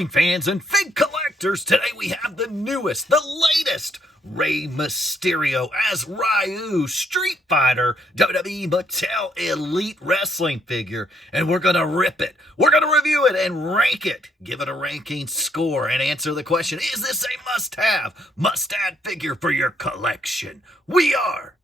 wrestling fans and fig collectors, today we have the newest, the latest Rey Mysterio as Ryu Street Fighter WWE Mattel Elite Wrestling figure, and we're going to rip it. We're going to review it and rank it, give it a ranking score, and answer the question, is this a must-have, must-add figure for your collection? We are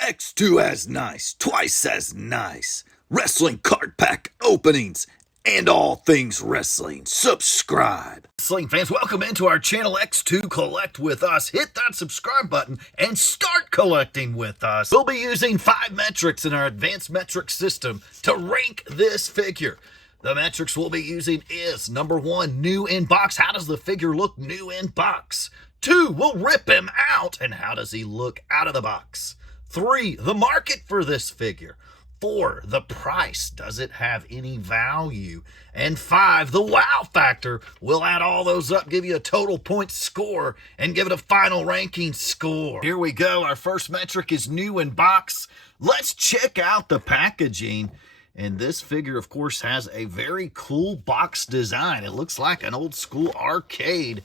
X2 as nice, twice as nice. Wrestling card pack openings and all things wrestling. Subscribe. wrestling fans. Welcome into our channel X2 Collect with us. Hit that subscribe button and start collecting with us. We'll be using 5 metrics in our advanced metric system to rank this figure. The metrics we'll be using is number 1, new in box. How does the figure look new in box? 2, we'll rip him out, and how does he look out of the box? 3, the market for this figure. 4, the price. Does it have any value? And 5, the wow factor. We'll add all those up, give you a total point score, and give it a final ranking score. Here we go. Our first metric is new in box. Let's check out the packaging. And this figure, of course, has a very cool box design. It looks like an old school arcade.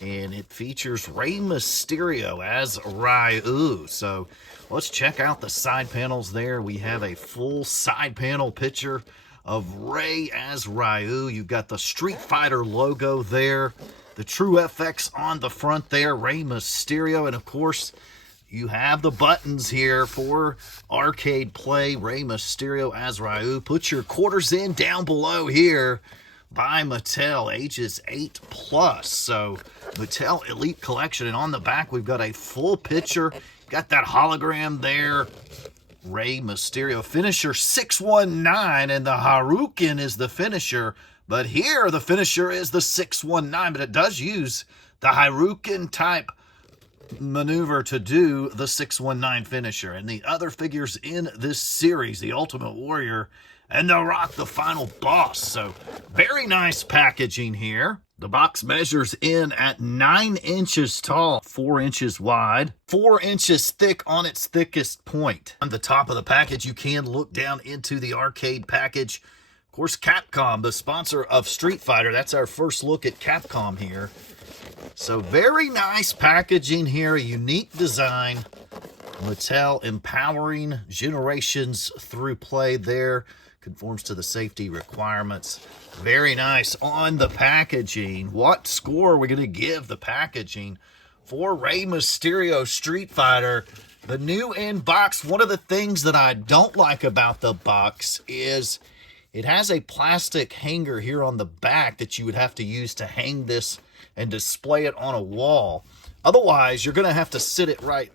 And it features Rey Mysterio as Ryu. So let's check out the side panels there. We have a full side panel picture of Rey as Ryu. You've got the Street Fighter logo there. The True FX on the front there. Rey Mysterio. And of course, you have the buttons here for arcade play. Rey Mysterio as Ryu. Put your quarters in down below here. By Mattel, ages 8+. So Mattel Elite Collection, and on the back we've got a full picture. Got that hologram there. Rey Mysterio, finisher 619, and the Haruken is the finisher. But here the finisher is the 619, but it does use the Haruken type maneuver to do the 619 finisher. And the other figures in this series, the Ultimate Warrior and The Rock, the final boss. So very nice packaging here. The box measures in at 9 inches tall, 4 inches wide, 4 inches thick on its thickest point. On the top of the package, you can look down into the arcade package. Of course, Capcom, the sponsor of Street Fighter. That's our first look at Capcom here. So very nice packaging here, a unique design. Mattel empowering generations through play there. Conforms to the safety requirements. Very nice on the packaging. What score are we going to give the packaging for Rey Mysterio Street Fighter? The new in box, one of the things that I don't like about the box is it has a plastic hanger here on the back that you would have to use to hang this and display it on a wall. Otherwise, you're going to have to sit it right.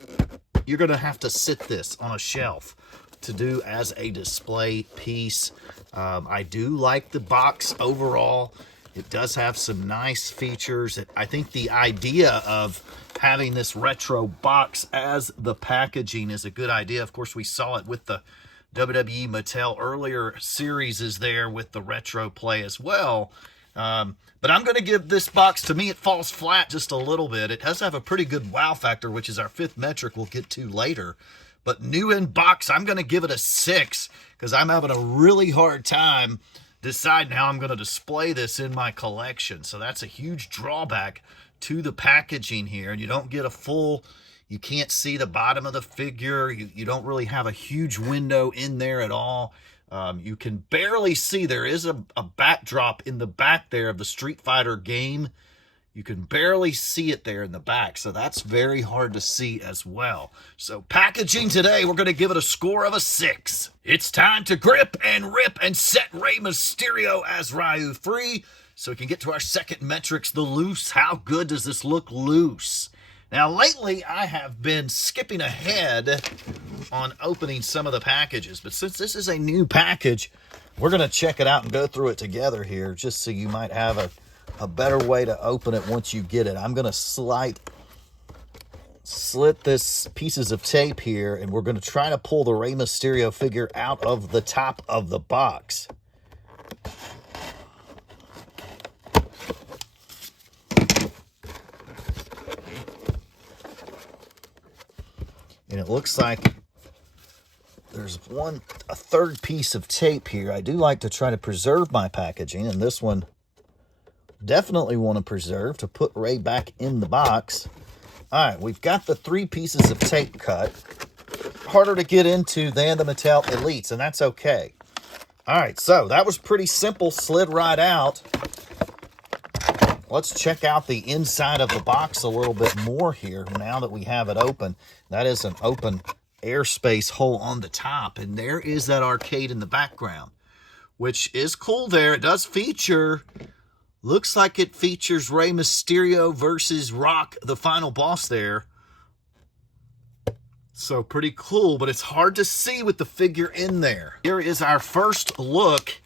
You're going to have to sit this on a shelf to do as a display piece. I do like the box overall. It does have some nice features. I think the idea of having this retro box as the packaging is a good idea. Of course, we saw it with the WWE Mattel earlier series is there with the retro play as well. But I'm going to give this box, to me, it falls flat just a little bit. It does have a pretty good wow factor, which is our 5th metric we'll get to later. But new in box, I'm going to give it a 6 because I'm having a really hard time deciding how I'm going to display this in my collection. So that's a huge drawback to the packaging here. And you don't get a full, you can't see the bottom of the figure. You don't really have a huge window in there at all. You can barely see. There is a backdrop in the back there of the Street Fighter game. You can barely see it there in the back, so that's very hard to see as well. So packaging today, we're going to give it a score of a 6. It's time to grip and rip and set Rey Mysterio as Ryu free so we can get to our second metrics, the loose. How good does this look loose? Now, lately, I have been skipping ahead on opening some of the packages, but since this is a new package, we're going to check it out and go through it together here just so you might have a better way to open it once you get it. I'm going to slit this pieces of tape here, and we're going to try to pull the Rey Mysterio figure out of the top of the box. And it looks like there's a third piece of tape here. I do like to try to preserve my packaging, and this one definitely want to preserve to put Ray back in the box. All right, we've got the 3 pieces of tape cut. Harder to get into than the Mattel Elites, and that's okay. All right, so that was pretty simple, slid right out. Let's check out the inside of the box a little bit more here now that we have it open. That is an open airspace hole on the top, and there is that arcade in the background, which is cool there. It does feature, looks like it features Rey Mysterio versus Rock, the final boss there. So pretty cool, but it's hard to see with the figure in there. Here is our first look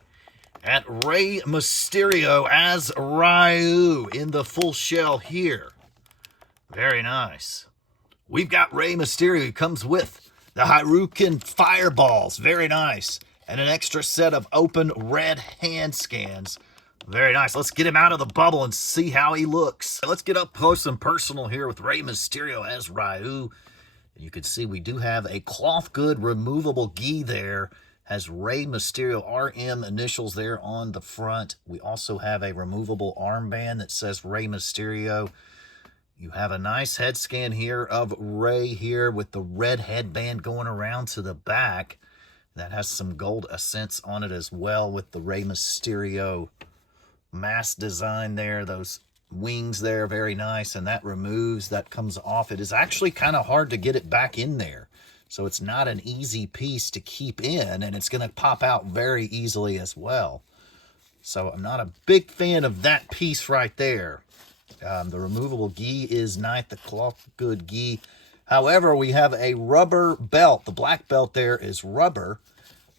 at Rey Mysterio as Ryu in the full shell here. Very nice. We've got Rey Mysterio. He comes with the Hadouken fireballs. Very nice. And an extra set of open red hand scans. Very nice. Let's get him out of the bubble and see how he looks. Let's get up close and personal here with Rey Mysterio as Ryu. You can see we do have a cloth good removable gi there. Has Rey Mysterio RM initials there on the front. We also have a removable armband that says Rey Mysterio. You have a nice head scan here of Rey here with the red headband going around to the back. That has some gold accents on it as well with the Rey Mysterio mask design there. Those wings there, very nice. And that removes, that comes off. It is actually kind of hard to get it back in there. So it's not an easy piece to keep in, and it's going to pop out very easily as well. So I'm not a big fan of that piece right there. The removable gi is nice, the cloth good gi. However, we have a rubber belt. The black belt there is rubber.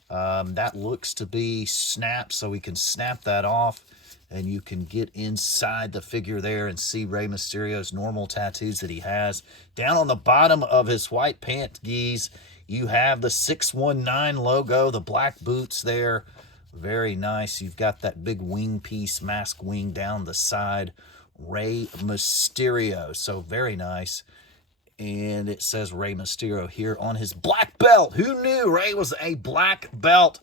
That looks to be snapped, so we can snap that off. And you can get inside the figure there and see Rey Mysterio's normal tattoos that he has. Down on the bottom of his white pant gis, you have the 619 logo, the black boots there. Very nice. You've got that big wing piece, mask wing down the side. Rey Mysterio. So very nice. And it says Rey Mysterio here on his black belt. Who knew Rey was a black belt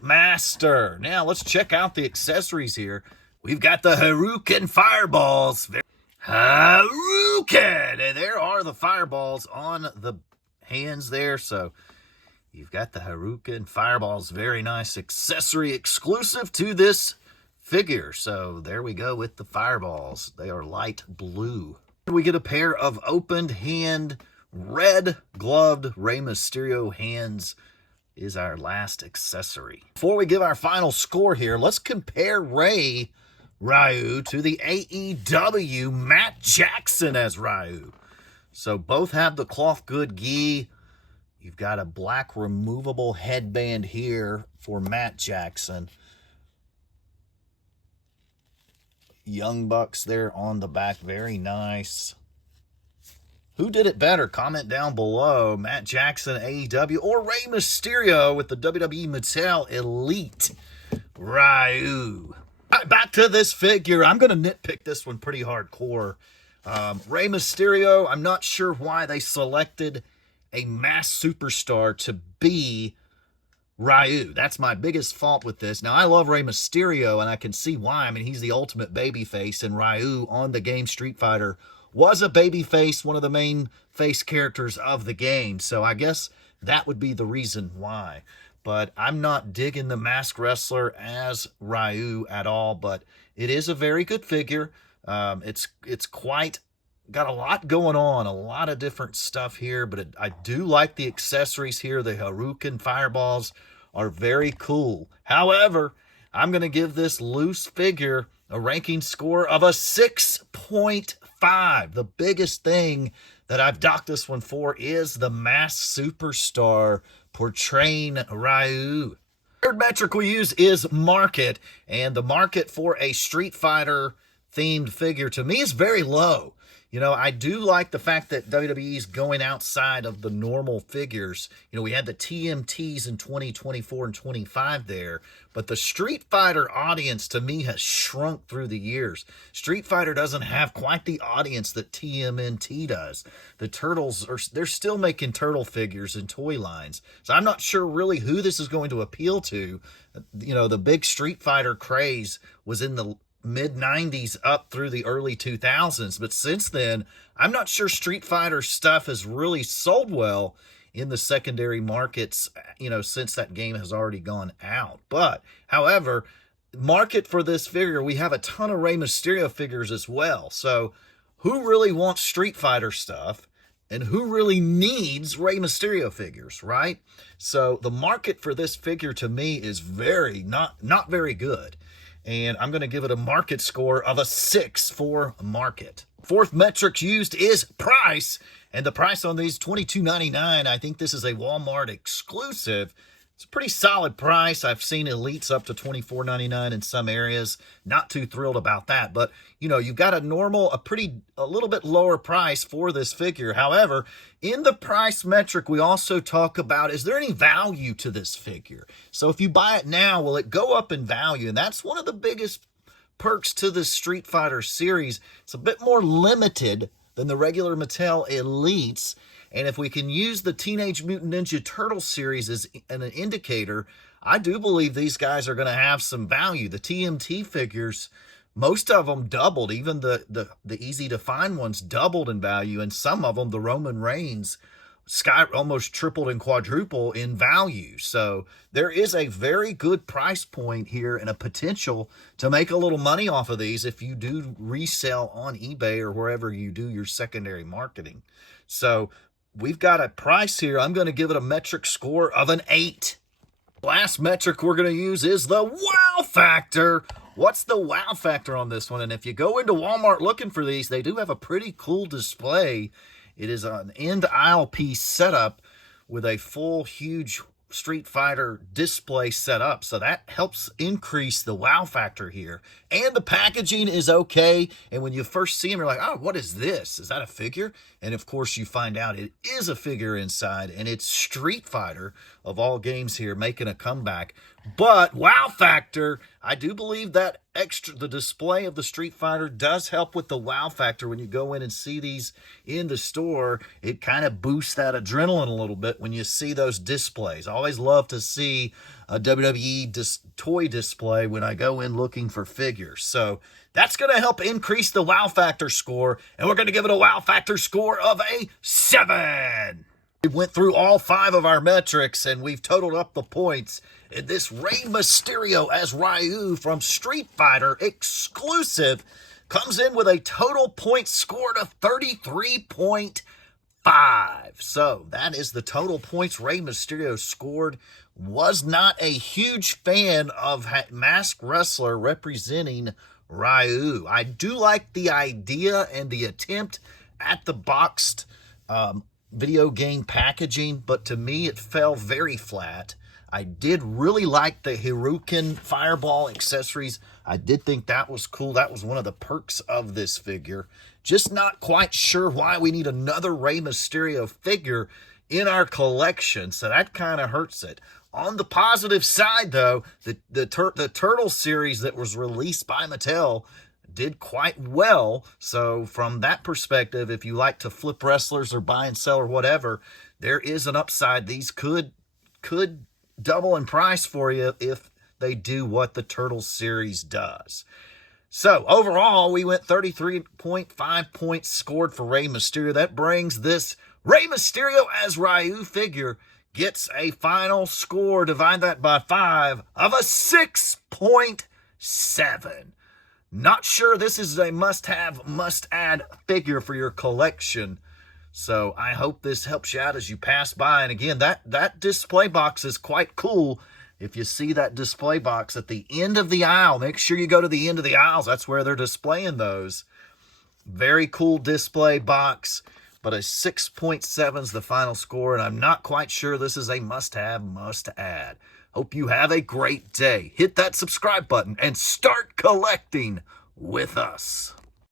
master? Now let's check out the accessories here. We've got the Hadouken fireballs. Hadouken! And there are the fireballs on the hands there. So you've got the Hadouken fireballs. Very nice accessory exclusive to this figure. So there we go with the fireballs. They are light blue. We get a pair of opened hand, red gloved Rey Mysterio hands is our last accessory. Before we give our final score here, let's compare Ryu to the AEW Matt Jackson as Ryu. So both have the cloth good gi. You've got a black removable headband here for Matt Jackson. Young Bucks there on the back, very nice. Who did it better? Comment down below. Matt Jackson, AEW, or Rey Mysterio with the WWE Mattel Elite Ryu. All right, back to this figure. I'm going to nitpick this one pretty hardcore. Rey Mysterio, I'm not sure why they selected a mass superstar to be Ryu. That's my biggest fault with this. Now, I love Rey Mysterio, and I can see why. I mean, he's the ultimate babyface, and Ryu on the game Street Fighter was a babyface, one of the main face characters of the game. So I guess that would be the reason why. But I'm not digging the masked wrestler as Ryu at all, but it is a very good figure. It's quite got a lot going on, a lot of different stuff here, but I do like the accessories here. The Hadouken fireballs are very cool. However, I'm going to give this loose figure a ranking score of a 6.5. The biggest thing that I've docked this one for is the masked superstar portraying Ryu. Third metric we use is market, and the market for a Street Fighter themed figure to me is very low. You know, I do like the fact that WWE is going outside of the normal figures. You know, we had the TMTs in 2024 and 25 there, but the Street Fighter audience to me has shrunk through the years. Street Fighter doesn't have quite the audience that TMNT does. The Turtles, they're still making turtle figures and toy lines. So I'm not sure really who this is going to appeal to. You know, the big Street Fighter craze was in the mid-90s up through the early 2000s. But since then, I'm not sure Street Fighter stuff has really sold well in the secondary markets, since that game has already gone out. But, however, market for this figure, we have a ton of Rey Mysterio figures as well. So, who really wants Street Fighter stuff? And who really needs Rey Mysterio figures, right? So the market for this figure to me is not very good. And I'm going to give it a market score of a 6 for market. Fourth metric used is price. And the price on these, $22.99. I think this is a Walmart exclusive. It's a pretty solid price. I've seen Elites up to $24.99 in some areas. Not too thrilled about that. But, you've got a little bit lower price for this figure. However, in the price metric, we also talk about, is there any value to this figure? So if you buy it now, will it go up in value? And that's one of the biggest perks to this Street Fighter series. It's a bit more limited than the regular Mattel Elites. And if we can use the Teenage Mutant Ninja Turtle series as an indicator, I do believe these guys are going to have some value. The TMT figures, most of them doubled. Even the easy-to-find ones doubled in value. And some of them, the Roman Reigns, almost tripled and quadrupled in value. So there is a very good price point here and a potential to make a little money off of these if you do resell on eBay or wherever you do your secondary marketing. So we've got a price here. I'm going to give it a metric score of an 8. Last metric we're going to use is the wow factor. What's the wow factor on this one? And if you go into Walmart looking for these, they do have a pretty cool display. It is an end aisle piece setup with a full, huge Street Fighter display set up. So that helps increase the wow factor here. And the packaging is okay. And when you first see them, you're like, oh, what is this? Is that a figure? And of course, you find out it is a figure inside. And it's Street Fighter, of all games here, making a comeback. But wow factor, I do believe that the display of the Street Fighter does help with the wow factor. When you go in and see these in the store, it kind of boosts that adrenaline a little bit when you see those displays. I always love to see a WWE toy display when I go in looking for figures. So that's going to help increase the wow factor score, and we're going to give it a wow factor score of a 7. We went through all 5 of our metrics, and we've totaled up the points. And this Rey Mysterio as Ryu from Street Fighter exclusive comes in with a total point scored of 33.5. So that is the total points Rey Mysterio scored. Was not a huge fan of masked wrestler representing Ryu. I do like the idea and the attempt at the boxed video game packaging, but to me it fell very flat. I did really like the Hiruken fireball accessories. I did think that was cool. That was one of the perks of this figure. Just not quite sure why we need another Rey Mysterio figure in our collection, so that kind of hurts it. On the positive side, though, the Turtle series that was released by Mattel did quite well. So from that perspective, if you like to flip wrestlers or buy and sell or whatever, there is an upside. These could double in price for you if they do what the Turtle series does. So overall, we went 33.5 points scored for Rey Mysterio. That brings this Rey Mysterio as Ryu figure gets a final score, divide that by 5, of a 6.7. Not sure this is a must-have, must-add figure for your collection. So I hope this helps you out as you pass by. And again, that display box is quite cool. If you see that display box at the end of the aisle, make sure you go to the end of the aisles. That's where they're displaying those. Very cool display box. But a 6.7 is the final score. And I'm not quite sure this is a must-have, must-add. Hope you have a great day. Hit that subscribe button and start collecting with us.